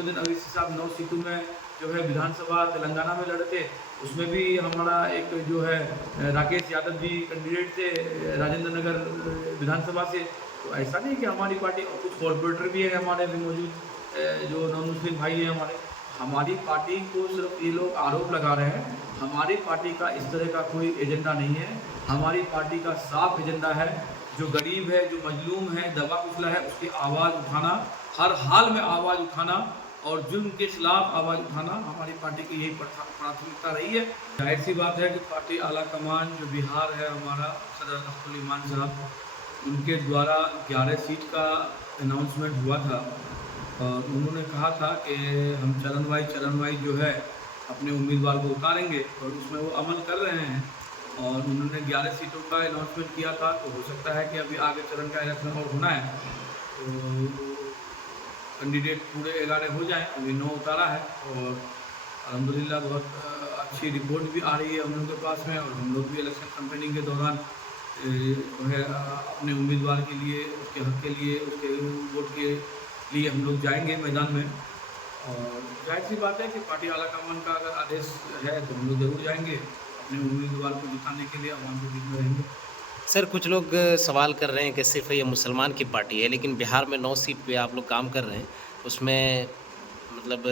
असदुद्दीन अवैसी साहब 9 सीटों में जो है विधानसभा तेलंगाना में लड़े थे, उसमें भी हमारा एक जो है राकेश यादव जी कैंडिडेट थे राजेंद्र नगर विधानसभा से। तो ऐसा नहीं कि हमारी पार्टी, और कुछ कॉर्पोरेटर भी है हमारे भी मौजूद, जो नॉन मुस्लिम भाई हैं हमारी पार्टी को सिर्फ ये लोग आरोप लगा रहे हैं। हमारी पार्टी का इस तरह का कोई एजेंडा नहीं है। हमारी पार्टी का साफ एजेंडा है, जो गरीब है, जो मजलूम है, दबा कुचला है, उसकी आवाज़ उठाना, हर हाल में आवाज़ उठाना और जुल्म के खिलाफ आवाज़ उठाना हमारी पार्टी की यही प्राथमिकता रही है। जाहिर सी बात है कि पार्टी आला कमान जो बिहार है हमारा, सदर अब्दुल ईमान साहब, उनके द्वारा 11 सीट का अनाउंसमेंट हुआ था और उन्होंने कहा था कि हम चरण वाइज जो है अपने उम्मीदवार को उतारेंगे और उसमें वो अमल कर रहे हैं। और उन्होंने 11 सीटों का अनाउंसमेंट किया था, तो हो सकता है कि अभी आगे चरण का इलेक्शन और होना है तो कैंडिडेट पूरे 11 हो जाएं। अभी 9 उतारा है और अल्हम्दुलिल्लाह बहुत अच्छी रिपोर्ट भी आ रही है हम लोग के पास में। और हम लोग भी इलेक्शन कैंपेनिंग के दौरान जो है अपने उम्मीदवार के लिए, उसके हक के लिए, उसके वोट के लिए हम लोग जाएंगे मैदान में। और जाहिर सी बात है कि पार्टी आला कमान का अगर आदेश है तो हम लोग ज़रूर जाएंगे, अपने उम्मीदवार को जिताने के लिए आवाम के बीच में रहेंगे। सर, कुछ लोग सवाल कर रहे हैं कि सिर्फ ये मुसलमान की पार्टी है, लेकिन बिहार में 9 सीट पे आप लोग काम कर रहे हैं। उसमें मतलब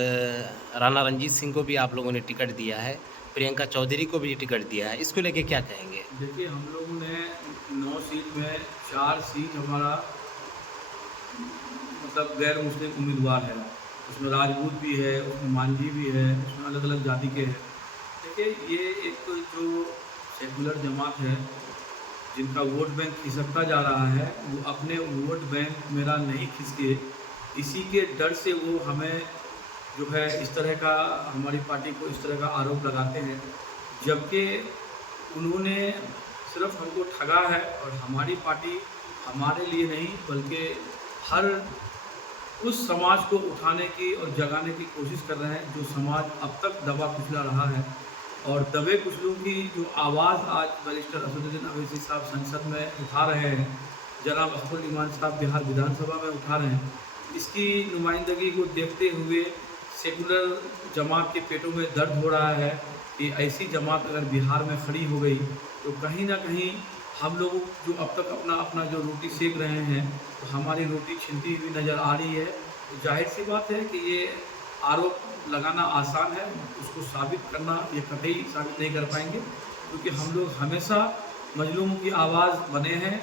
राणा रंजीत सिंह को भी आप लोगों ने टिकट दिया है, प्रियंका चौधरी को भी टिकट दिया है, इसको लेके क्या कहेंगे? देखिए, हम लोगों ने 9 सीट में 4 सीट हमारा मतलब गैर मुस्लिम उम्मीदवार है, उसमें राजपूत भी है, उसमें मांझी भी है, उसमें अलग अलग जाति के हैं। देखिए, ये एक जो सेकुलर जमात है जिनका वोट बैंक खिसकता जा रहा है, वो अपने वोट बैंक मेरा नहीं खिसके, इसी के डर से वो हमें जो है इस तरह का, हमारी पार्टी को इस तरह का आरोप लगाते हैं। जबकि उन्होंने सिर्फ हमको ठगा है और हमारी पार्टी हमारे लिए नहीं बल्कि हर उस समाज को उठाने की और जगाने की कोशिश कर रहे हैं जो समाज अब तक दबा कुचला रहा है। और दबे कुचलों की जो आवाज़ आज बैरिस्टर असदुद्दीन अवैसी साहब संसद में उठा रहे हैं, जनाब अब्दुल ईमान साहब बिहार विधानसभा में उठा रहे हैं, इसकी नुमाइंदगी को देखते हुए सेकुलर जमात के पेटों में दर्द हो रहा है कि ऐसी जमात अगर बिहार में खड़ी हो गई तो कहीं ना कहीं हम लोग जो अब तक अपना जो रोटी सेक रहे हैं तो हमारी रोटी छिनती हुई नज़र आ रही है। तो जाहिर सी बात है कि ये आरोप लगाना आसान है, उसको साबित करना ये कतई साबित नहीं कर पाएंगे, क्योंकि हम लोग हमेशा मजलूमों की आवाज़ बने हैं,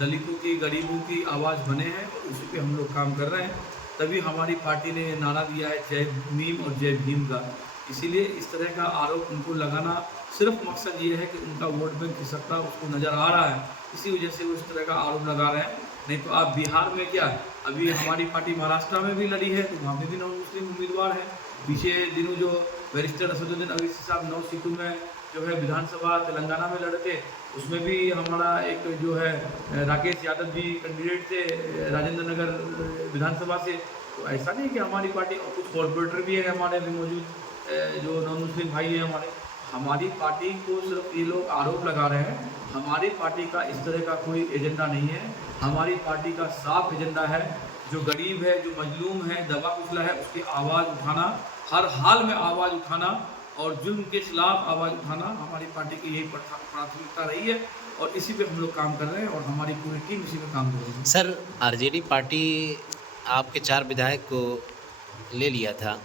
दलितों की, गरीबों की आवाज़ बने हैं और उसी पे हम लोग काम कर रहे हैं। तभी हमारी पार्टी ने ये नारा दिया है जय मीम और जय भीम का। इसीलिए इस तरह का आरोप उनको लगाना सिर्फ मकसद ये है कि उनका वोट बैंक खिसकता उसको नज़र आ रहा है, इसी वजह से वो इस तरह का आरोप लगा रहे हैं। नहीं तो आप बिहार में क्या है, अभी हमारी पार्टी महाराष्ट्र में भी लड़ी है तो वहाँ पे भी नॉन मुस्लिम उम्मीदवार है। पीछे दिनों जो बैरिस्टर असदुद्दीन अवैसी साहब 9 सीटों में जो है विधानसभा तेलंगाना में लड़े थे, उसमें भी हमारा एक जो है राकेश यादव जी कैंडिडेट थे राजेंद्र नगर विधानसभा से। तो ऐसा नहीं कि हमारी पार्टी, और कुछ कॉर्पोरेटर भी है हमारे भी मौजूद, जो नॉन मुस्लिम भाई हैं हमारी पार्टी को सिर्फ ये लोग आरोप लगा रहे हैं। हमारी पार्टी का इस तरह का कोई एजेंडा नहीं है। हमारी पार्टी का साफ एजेंडा है, जो गरीब है, जो मजलूम है, दबा कुचला है, उसकी आवाज़ उठाना, हर हाल में आवाज़ उठाना और जुल्म के खिलाफ आवाज़ उठाना हमारी पार्टी की यही प्राथमिकता रही है और इसी पे हम लोग काम कर रहे हैं और हमारी पूरी टीम इसी पे काम कर रही है। सर, आरजेडी पार्टी आपके 4 विधायक को ले लिया था,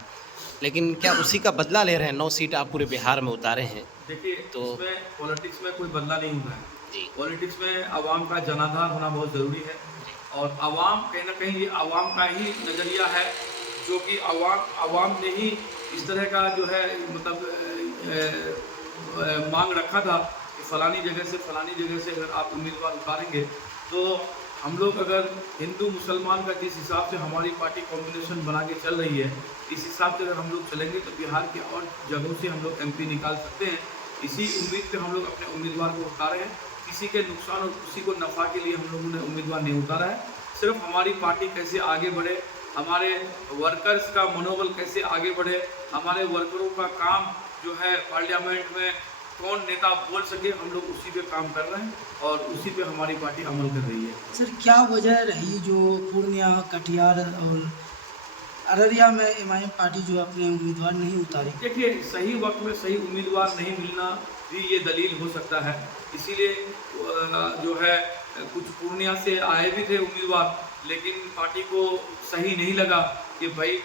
लेकिन क्या उसी का बदला ले रहे हैं? 9 सीट आप पूरे बिहार में उतारे हैं। देखिए, तो इसमें पॉलिटिक्स में कोई बदला नहीं होता है। जी पॉलिटिक्स में आवाम का जनाधार होना बहुत ज़रूरी है और आवाम कहीं ना कहीं ये आवाम का ही नज़रिया है, जो कि आवाम ने ही इस तरह का जो है मतलब मांग रखा था कि फ़लानी जगह से अगर आप उम्मीदवार उतारेंगे तो हम लोग, अगर हिंदू मुसलमान का जिस हिसाब से हमारी पार्टी कॉम्बिनेशन बना के चल रही है, इस हिसाब से अगर हम लोग चलेंगे तो बिहार के और जगहों से हम लोग एमपी निकाल सकते हैं। इसी उम्मीद पे हम लोग अपने उम्मीदवार को उतारे हैं। किसी के नुकसान और किसी को नफ़ा के लिए हम लोगों ने उम्मीदवार नहीं उतारा है। सिर्फ हमारी पार्टी कैसे आगे बढ़े, हमारे वर्कर्स का मनोबल कैसे आगे बढ़े, हमारे वर्करों का काम जो है पार्लियामेंट में कौन नेता बोल सके, हम लोग उसी पे काम कर रहे हैं और उसी पे हमारी पार्टी अमल कर रही है। सर, क्या वजह रही जो पूर्णिया, कटिहार और अररिया में एमआईएम पार्टी जो अपने उम्मीदवार नहीं उतारी। देखिए, सही वक्त में सही उम्मीदवार नहीं मिलना भी ये दलील हो सकता है। इसीलिए जो है कुछ पूर्णिया से आए भी थे उम्मीदवार, लेकिन पार्टी को सही नहीं लगा कि भाई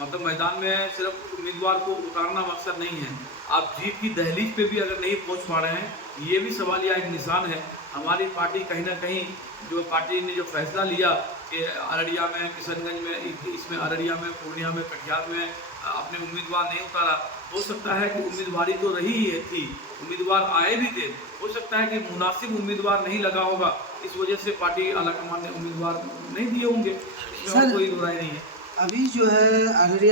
मतलब मैदान में सिर्फ उम्मीदवार को उतारना मकसद नहीं है, आप जीत की दहलीज पे भी अगर नहीं पहुंच पा रहे हैं, ये भी सवालिया एक निशान है। हमारी पार्टी कहीं ना कहीं जो पार्टी ने जो फैसला लिया कि अररिया में, किशनगंज में, इसमें अररिया में, पूर्णिया में, कटिहार में अपने उम्मीदवार नहीं उतारा। हो सकता है कि उम्मीदवारी तो रही ही थी, उम्मीदवार आए भी थे, हो सकता है कि मुनासिब उम्मीदवार नहीं लगा होगा, इस वजह से पार्टी आलाकमान ने उम्मीदवार नहीं दिए होंगे, इसमें और सर, कोई दो राय नहीं है। अभी जो है अररिया